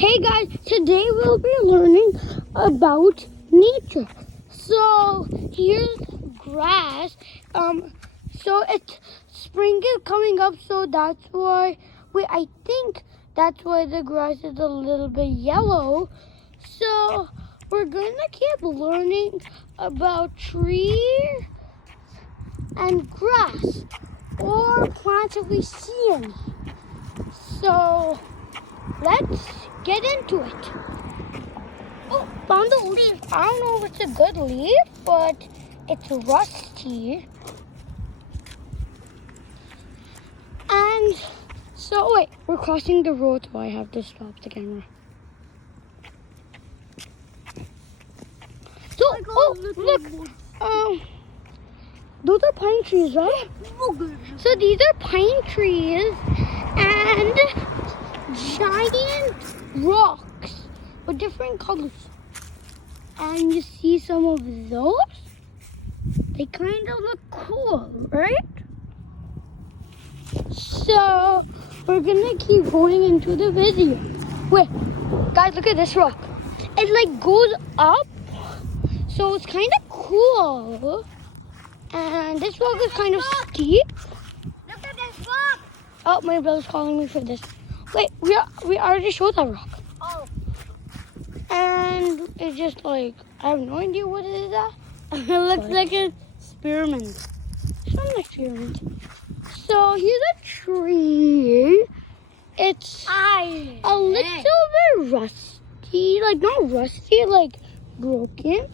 Hey guys, today we'll be learning about nature. So here's grass. So it's spring is coming up, so that's why I think that's why the grass is a little bit yellow. So we're gonna keep learning about trees and grass or plants if we see any. So let's get into it. Oh, found a leaf. I don't know if it's a good leaf, but it's rusty. And so, wait, we're crossing the road, so I have to stop the camera. So, look, those are pine trees, right? So these are pine trees and giant rocks with different colors. And you see some of those? They kind of look cool, right? So we're gonna keep going into the video. Wait, guys, look at this rock. It like goes up, so it's kind of cool. And this rock is kind of steep. Look at this rock. Oh, my brother's calling me for this. Wait, we already showed that rock. Oh. And it's just like, I have no idea what it is. It looks like an experiment. It's not an experiment. So here's a tree. It's a little bit rusty. Like, not rusty, like broken.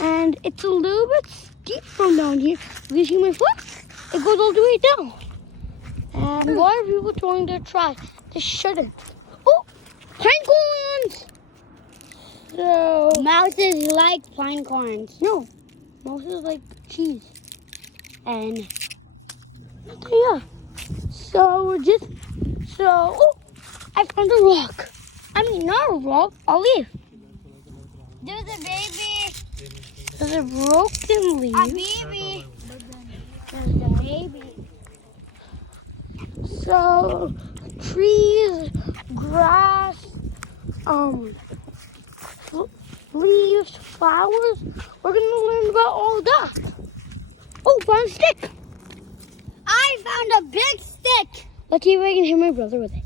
And it's a little bit steep from down here. You see my foot? It goes all the way down. And why are people throwing their trash? They shouldn't. Oh, pine cones! So Mouses like pine cones. no, mouses like cheese. And yeah. So oh, I found a rock. I mean, not a rock, a leaf. There's a baby. There's a broken leaf. A baby. There's the baby. So trees, grass, leaves, flowers. We're gonna learn about all that. Oh, found a stick. I found a big stick. Let's see if I can hit my brother with it.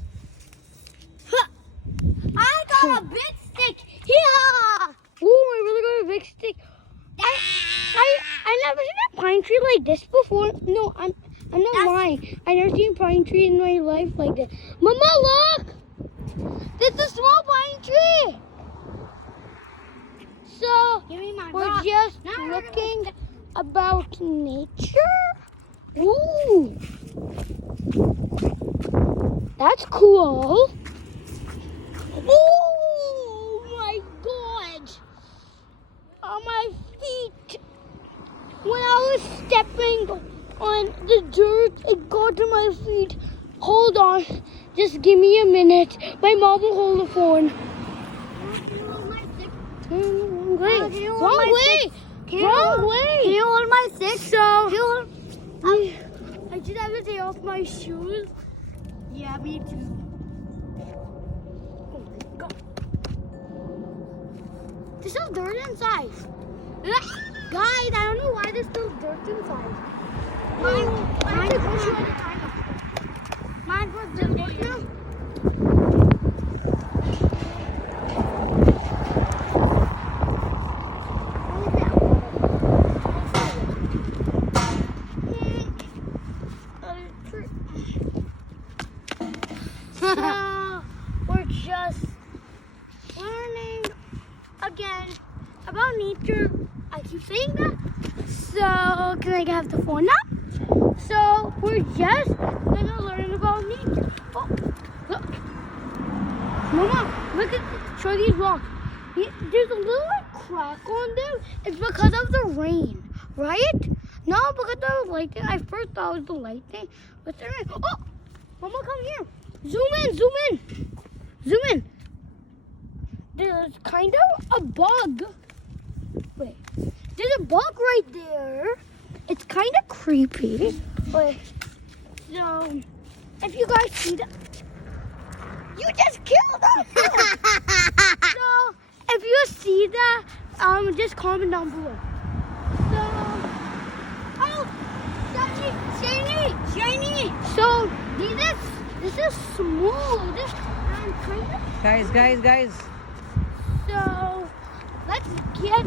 I got a big stick. Yeah. Oh, I really got a big stick. I never seen a pine tree like this before. No, I'm not lying. I never seen a pine tree in my life like this. Mama, look! This is a small pine tree. So Give me my we're rock. just Now we're looking about nature. Ooh, that's cool. Oh my God! On my feet. When I was stepping on the dirt, it got to my feet. Hold on. Just give me a minute. My mom will hold the phone. Wrong way. Wrong way. Wrong way. Can you hold my stick? So, I just have to take off my shoes. Yeah, me too. Oh my God. There's still dirt inside. Guys, I don't know why there's still dirt inside. Mine goes through the time. Mine was the dirt now. So, we're just learning again about nature. I keep saying that. So, can I have the phone now? So, we're just gonna learn about nature. Oh, look. Mama, look at, show these rocks. There's a little crack on them. It's because of the rain, right? No, because of the lightning. I first thought it was the lightning, but the rain. Oh, Mama, come here. Zoom in, zoom in. Zoom in. There's kind of a bug. Wait. There's a bug right there. It's kind of creepy. Wait. So, if you guys see that, you just killed us. just comment down below. So, oh, shiny. So this is smooth and kind of. Guys. So let's get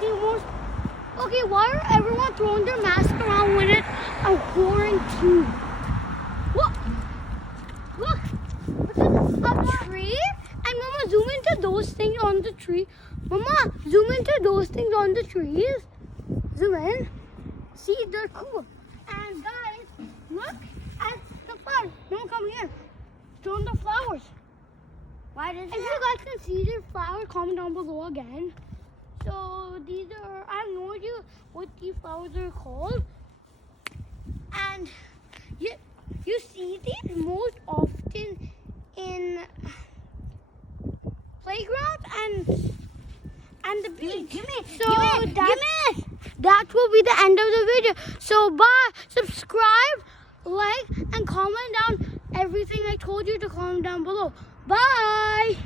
the most. Okay, why are everyone throwing their mask around when it's a quarantine? Look, a tree. And Mama, zoom into those things on the tree. Mama, zoom into those things on the trees. Zoom in. See, they're cool. And guys, look at the flowers. Mama, come here. Show them the flowers. Why does If you guys can see the flower, comment down below again. So these are, I have no idea what these flowers are called. And you see these most often in playgrounds and the beach. That will be the end of the video. So bye. Subscribe, like, and comment down everything I told you to comment down below. Bye.